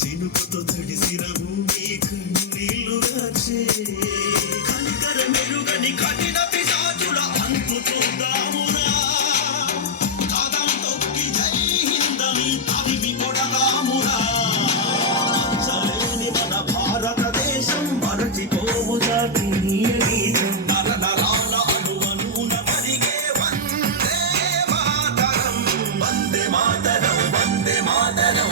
చినుకుతో తడిసిన భూమి కన్నీళ్లుగాచే కనికర మెరుగని కఠిన పిశాచుల అంతు చూద్దామురా కాదం తొక్కి జై హిందని తరిమి కొడదామురా చలేని మన భారతదేశం మరచిపోము జాతీయ గీతం నరనరాల అణువణువున కరిగే Vande Mataram Vande Mataram Vande Mataram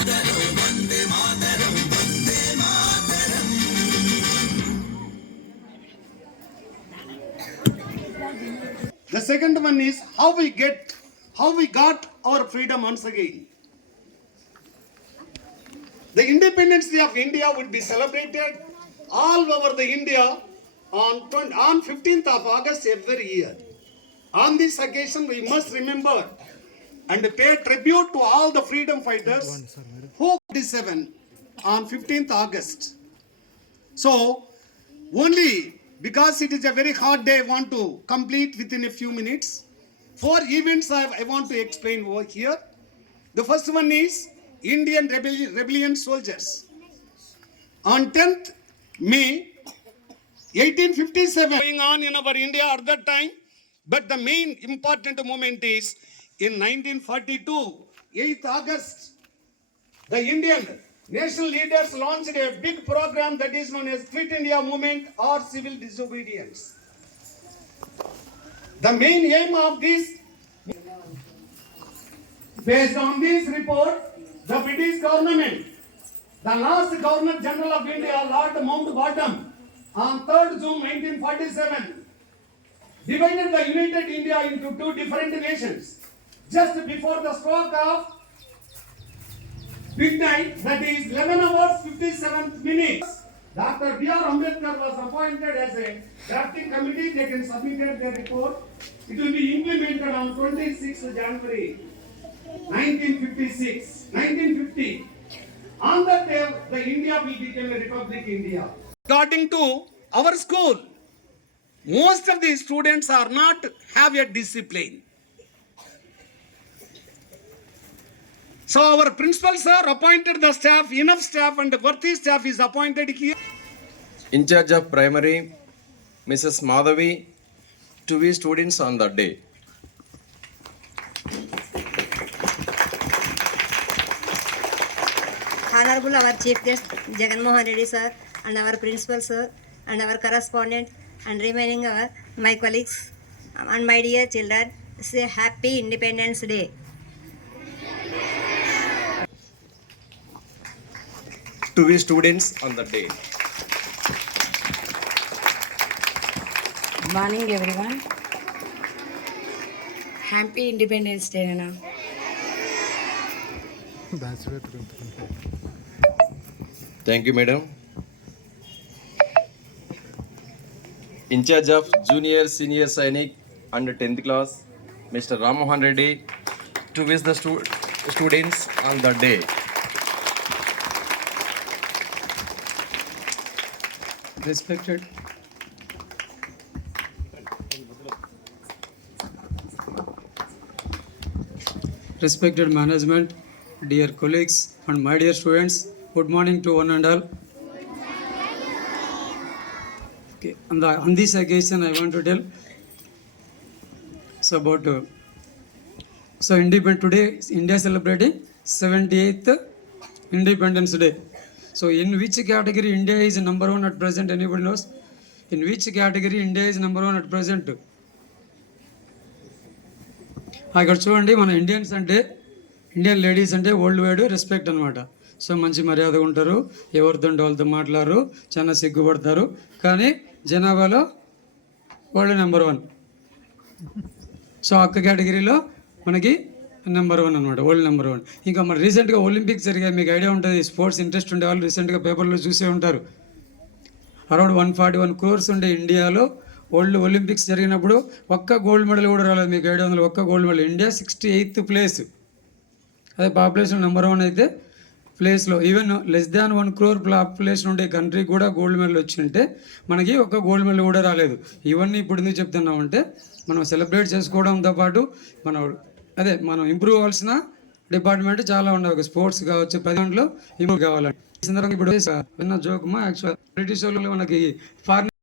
Vande Mataram Vande Mataram. The second one is how we got our freedom once again. The independence day of India would be celebrated all over the India on 15th of August every year. On this occasion, we must remember and pay tribute to all the freedom fighters who 47 on 15th August. So, only because it is a very hard day, I want to complete within a few minutes. 4 events I want to explain over here. The first one is Indian rebellion soldiers. On 10th May 1857 going on in our India at that time, but the main important moment is in 1942, 8th August, the Indian national leaders launched a big program that is known as Quit India Movement or Civil Disobedience. The main aim of this, based on this report, the British government, the last Governor General of India, Lord Mountbatten, on 3rd June 1947, divided the United India into 2 different nations. Just before the stroke of midnight, that is 11 hours 57 minutes, Dr. B.R. Ambedkar was appointed as a drafting committee. They can submit their report. It will be implemented on 26th January 1950. On that day, the India will become a Republic India. According to our school, most of the students are not have a discipline. So our principal sir appointed the staff, enough staff and worthy staff is appointed here. In charge of primary, Mrs. Madhavi, to be students on that day. Honorable our Chief Guest Jagan Mohan Reddy sir and our Principal sir and our correspondent and remaining my colleagues and my dear children, say Happy Independence Day. To be students on that day. Morning everyone. Happy Independence Day Nana. Thank you, madam. In charge of junior, senior Sainik and 10th class, Mr. Ram Mohan Reddy, to wish the students on the day. Respected management, dear colleagues and my dear students, good morning to one and all. Okay, on this occasion I want to tell about today India celebrating 78th Independence Day. So in which category India is number 1 at present? Anybody knows? In which category India is number 1 at present? అక్కడ చూడండి, మన Indians అంటే, Indian ladies అంటే world wide respect అనమాట. So మంచి మర్యాదగా ఉంటారు, ఎవరితో వాళ్ళతో మాట్లాడరు, చాలా సిగ్గుపడతారు. కానీ జనాభాలో వరల్డ్ నెంబర్ 1. సో అక్క కేటగిరీలో మనకి నెంబర్ 1 అనమాట, వరల్డ్ నెంబర్ 1. ఇంకా మన రీసెంట్గా ఒలింపిక్స్ జరిగాయి, మీకు ఐడియా ఉంటుంది. స్పోర్ట్స్ ఇంట్రెస్ట్ ఉండే వాళ్ళు రీసెంట్గా పేపర్లో చూసే ఉంటారు. అరౌండ్ 141 crores ఉండే ఇండియాలో వరల్డ్ ఒలింపిక్స్ జరిగినప్పుడు ఒక్క గోల్డ్ మెడల్ కూడా రాలేదు. మీకు 700 ఒక్క gold medal. India 68th place. అదే పాపులేషన్ నెంబర్ 1 అయితే ప్లేస్లో even less than 1 crore population ఉండే కంట్రీకి కూడా గోల్డ్ మెడల్ వచ్చింటే మనకి ఒక్క గోల్డ్ మెడల్ కూడా రాలేదు. ఇవన్నీ ఇప్పుడు ఎందుకు చెప్తున్నామంటే మనం సెలబ్రేట్ చేసుకోవడంతో పాటు మనం ఇంప్రూవ్ అవ్వాల్సిన డిపార్ట్మెంట్ చాలా ఉండవు, ఒక స్పోర్ట్స్ కావచ్చు, ప్రతి దాంట్లో ఇంప్రూవ్ కావాలండి. ఈ సందర్భంగా ఇప్పుడు విన్న జోక్ మా యాక్చువల్ బ్రిటిష్ వాళ్ళు మనకి ఫారిన్